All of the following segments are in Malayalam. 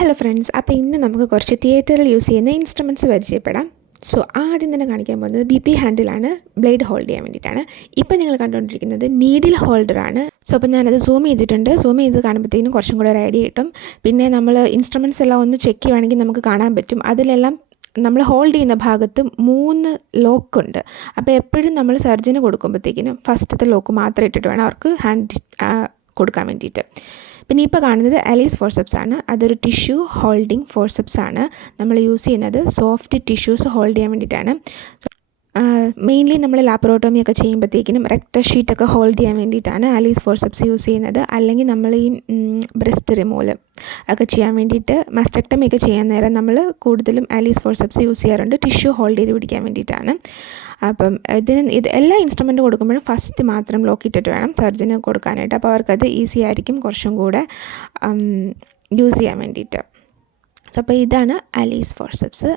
ഹലോ ഫ്രണ്ട്സ്, അപ്പോൾ ഇന്ന് നമുക്ക് കുറച്ച് തിയേറ്ററിൽ യൂസ് ചെയ്യുന്ന ഇൻസ്ട്രുമെൻറ്റ്സ് പരിചയപ്പെടാം. സോ ആദ്യം തന്നെ കാണിക്കാൻ പോകുന്നത് BP ഹാൻഡിലാണ്, ബ്ലേഡ് ഹോൾഡ് ചെയ്യാൻ വേണ്ടിയിട്ടാണ്. ഇപ്പോൾ നിങ്ങൾ കണ്ടുകൊണ്ടിരിക്കുന്നത് നീഡിൽ ഹോൾഡറാണ്. സോ അപ്പോൾ ഞാനത് സൂം ചെയ്തിട്ടുണ്ട്. സൂം ചെയ്ത് കാണുമ്പോഴത്തേക്കും കുറച്ചും കൂടെ ഒരു ഐഡിയ കിട്ടും. പിന്നെ നമ്മൾ ഇൻസ്ട്രുമെൻറ്റ്സ് എല്ലാം ഒന്ന് ചെക്ക് ചെയ്യുവാണെങ്കിൽ നമുക്ക് കാണാൻ പറ്റും. അതിലെല്ലാം നമ്മൾ ഹോൾഡ് ചെയ്യുന്ന ഭാഗത്ത് 3 ലോക്കുണ്ട്. അപ്പോൾ എപ്പോഴും നമ്മൾ സർജന് കൊടുക്കുമ്പോഴത്തേക്കിനും ഫസ്റ്റത്തെ ലോക്ക് മാത്രം ഇട്ടിട്ട് വേണം അവർക്ക് ഹാൻഡ് കൊടുക്കാൻ വേണ്ടിയിട്ട്. പിന്നെ ഇപ്പോൾ കാണുന്നത് അലീസ് ഫോർസെപ്സ് ആണ്. അതൊരു ടിഷ്യൂ ഹോൾഡിംഗ് ഫോർസെപ്സ് ആണ്. നമ്മൾ യൂസ് ചെയ്യുന്നത് സോഫ്റ്റ് ടിഷ്യൂസ് ഹോൾഡ് ചെയ്യാൻ വേണ്ടിയിട്ടാണ്. മെയിൻലി നമ്മൾ ലാപ്പറോട്ടോമി ഒക്കെ ചെയ്യുമ്പോഴത്തേക്കിനും റെക്ടർ ഷീറ്റൊക്കെ ഹോൾഡ് ചെയ്യാൻ വേണ്ടിയിട്ടാണ് അലീസ് ഫോർസെപ്സ് യൂസ് ചെയ്യുന്നത്. അല്ലെങ്കിൽ നമ്മൾ ഈ ബ്രസ്റ്റ് റിമൂവൽ ഒക്കെ ചെയ്യാൻ വേണ്ടിയിട്ട് മസ്റ്റക്ടമി ഒക്കെ ചെയ്യാൻ നേരം നമ്മൾ കൂടുതലും അലീസ് ഫോർസെപ്സ് യൂസ് ചെയ്യാറുണ്ട്, ടിഷ്യൂ ഹോൾഡ് ചെയ്ത് പിടിക്കാൻ വേണ്ടിയിട്ടാണ്. അപ്പം ഇത് എല്ലാ ഇൻസ്ട്രുമെൻറ്റ് കൊടുക്കുമ്പോഴും ഫസ്റ്റ് മാത്രം ലോക്ക് ഇട്ടിട്ട് വേണം സർജന് കൊടുക്കാനായിട്ട്. അപ്പോൾ അവർക്കത് ഈസി ആയിരിക്കും കുറച്ചും കൂടെ യൂസ് ചെയ്യാൻ വേണ്ടിയിട്ട്. സോ അപ്പോൾ ഇതാണ് അലീസ് ഫോർസെപ്സ്.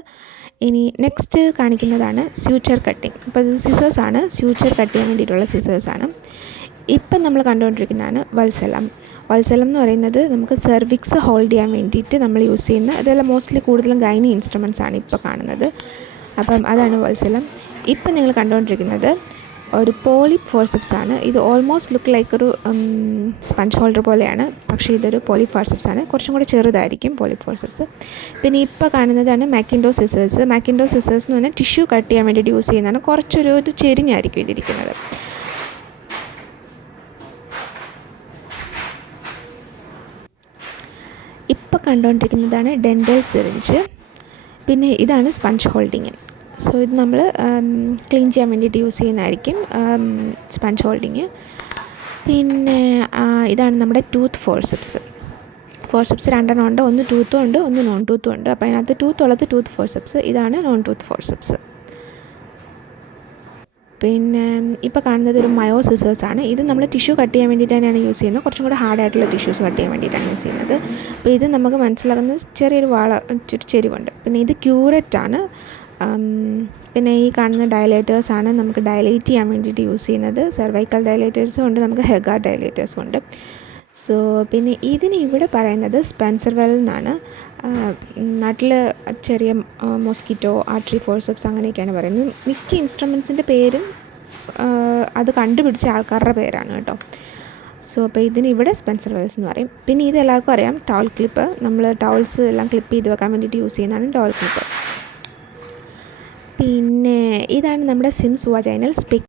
ഇനി നെക്സ്റ്റ് കാണിക്കുന്നതാണ് സ്യൂച്ചർ കട്ടിങ്. അപ്പോൾ ഇത് സിസേഴ്സാണ്, സ്യൂച്ചർ കട്ട് ചെയ്യാൻ വേണ്ടിയിട്ടുള്ള സിസേഴ്സാണ്. ഇപ്പം നമ്മൾ കണ്ടുകൊണ്ടിരിക്കുന്നതാണ് വത്സലം. വത്സലം എന്ന് പറയുന്നത് നമുക്ക് സെർവിക്സ് ഹോൾഡ് ചെയ്യാൻ വേണ്ടിയിട്ട് നമ്മൾ യൂസ് ചെയ്യുന്ന, ഇതെല്ലാം മോസ്റ്റ്ലി കൂടുതലും ഗൈനി ഇൻസ്ട്രുമെൻറ്റ്സ് ആണ് ഇപ്പോൾ കാണുന്നത്. അപ്പം അതാണ് വത്സലം. ഇപ്പം നിങ്ങൾ കണ്ടുകൊണ്ടിരിക്കുന്നത് ഒരു പോളിപ് ഫോർസെപ്സ് ആണ്. ഇത് ഓൾമോസ്റ്റ് ലുക്ക് ലൈക്ക് ഒരു സ്പഞ്ച് ഹോൾഡർ പോലെയാണ്, പക്ഷേ ഇതൊരു പോളിപ് ഫോർസെപ്സ് ആണ്. കുറച്ചും കൂടി ചെറുതായിരിക്കും പോളിപ് ഫോർസെപ്സ്. പിന്നെ ഇപ്പോൾ കാണുന്നതാണ് മാക്കിൻഡോ സിസേഴ്സ്. മാക്കിൻഡോ സിസേഴ്സ് എന്ന് പറഞ്ഞാൽ ടിഷ്യൂ കട്ട് ചെയ്യാൻ വേണ്ടിയിട്ട് യൂസ് ചെയ്യുന്നതാണ്. കുറച്ചൊരു ചെരിഞ്ഞായിരിക്കും ഇതിരിക്കുന്നത്. ഇപ്പോൾ കണ്ടുകൊണ്ടിരിക്കുന്നതാണ് ഡെൻ്റൽ സിറിഞ്ച്. പിന്നെ ഇതാണ് സ്പഞ്ച് ഹോൾഡിങ്. സോ ഇത് നമ്മൾ ക്ലീൻ ചെയ്യാൻ വേണ്ടിയിട്ട് യൂസ് ചെയ്യുന്നതായിരിക്കും സ്പഞ്ച് ഹോൾഡിങ്. പിന്നെ ഇതാണ് നമ്മുടെ ടൂത്ത് ഫോർസെപ്സ്. ഫോർസെപ്സ് 2 ഉണ്ട്, ഒന്ന് ടൂത്തും ഉണ്ട്, ഒന്ന് നോൺ ടൂത്തും ഉണ്ട്. അപ്പോൾ അതിനകത്ത് ടൂത്തുള്ളത് ടൂത്ത് ഫോർസെപ്സ്, ഇതാണ് നോൺ ടൂത്ത് ഫോർസെപ്സ്. പിന്നെ ഇപ്പോൾ കാണുന്നത് ഒരു മയോ സിസേഴ്സാണ്. ഇത് നമ്മൾ ടിഷ്യൂ കട്ട് ചെയ്യാൻ വേണ്ടിയിട്ട് തന്നെയാണ് യൂസ് ചെയ്യുന്നത്. കുറച്ചും കൂടെ ഹാർഡായിട്ടുള്ള ടിഷ്യൂസ് കട്ട് ചെയ്യാൻ വേണ്ടിയിട്ടാണ് യൂസ് ചെയ്യുന്നത്. അപ്പോൾ ഇത് നമുക്ക് മനസ്സിലാകുന്നത് ചെറിയൊരു ചെരിവുണ്ട്. പിന്നെ ഇത് ക്യൂററ്റാണ്. പിന്നെ ഈ കാണുന്ന ഡയലേറ്റേഴ്സാണ് നമുക്ക് ഡയലേറ്റ് ചെയ്യാൻ വേണ്ടിയിട്ട് യൂസ് ചെയ്യുന്നത്. സെർവൈക്കൽ ഡയലേറ്റേഴ്സും ഉണ്ട്, നമുക്ക് ഹെഗാർ ഡയലേറ്റേഴ്സും ഉണ്ട്. സോ പിന്നെ ഇതിന് ഇവിടെ പറയുന്നത് സ്പെൻസർ വെൽ എന്നാണ്. നാട്ടിൽ ചെറിയ മോസ്കിറ്റോ, ആർട്ടറി ഫോർസെപ്സ് അങ്ങനെയൊക്കെയാണ് പറയുന്നത്. മിക്ക ഇൻസ്ട്രുമെൻസിൻ്റെ പേരും അത് കണ്ടുപിടിച്ച ആൾക്കാരുടെ പേരാണ് കേട്ടോ. സോ അപ്പോൾ ഇതിന് ഇവിടെ സ്പെൻസർ വെൽസ് എന്ന് പറയും. പിന്നെ ഇത് എല്ലാവർക്കും അറിയാം, ടവൽ ക്ലിപ്പ്. നമ്മൾ ടവൽസ് എല്ലാം ക്ലിപ്പ് ചെയ്ത് വെക്കാൻ വേണ്ടിയിട്ട് യൂസ് ചെയ്യുന്നതാണ് ടവൽ ക്ലിപ്പ്. പിന്നെ ഇതാണ് നമ്മുടെ സിംസ് വജൈനൽ സ്പിക്.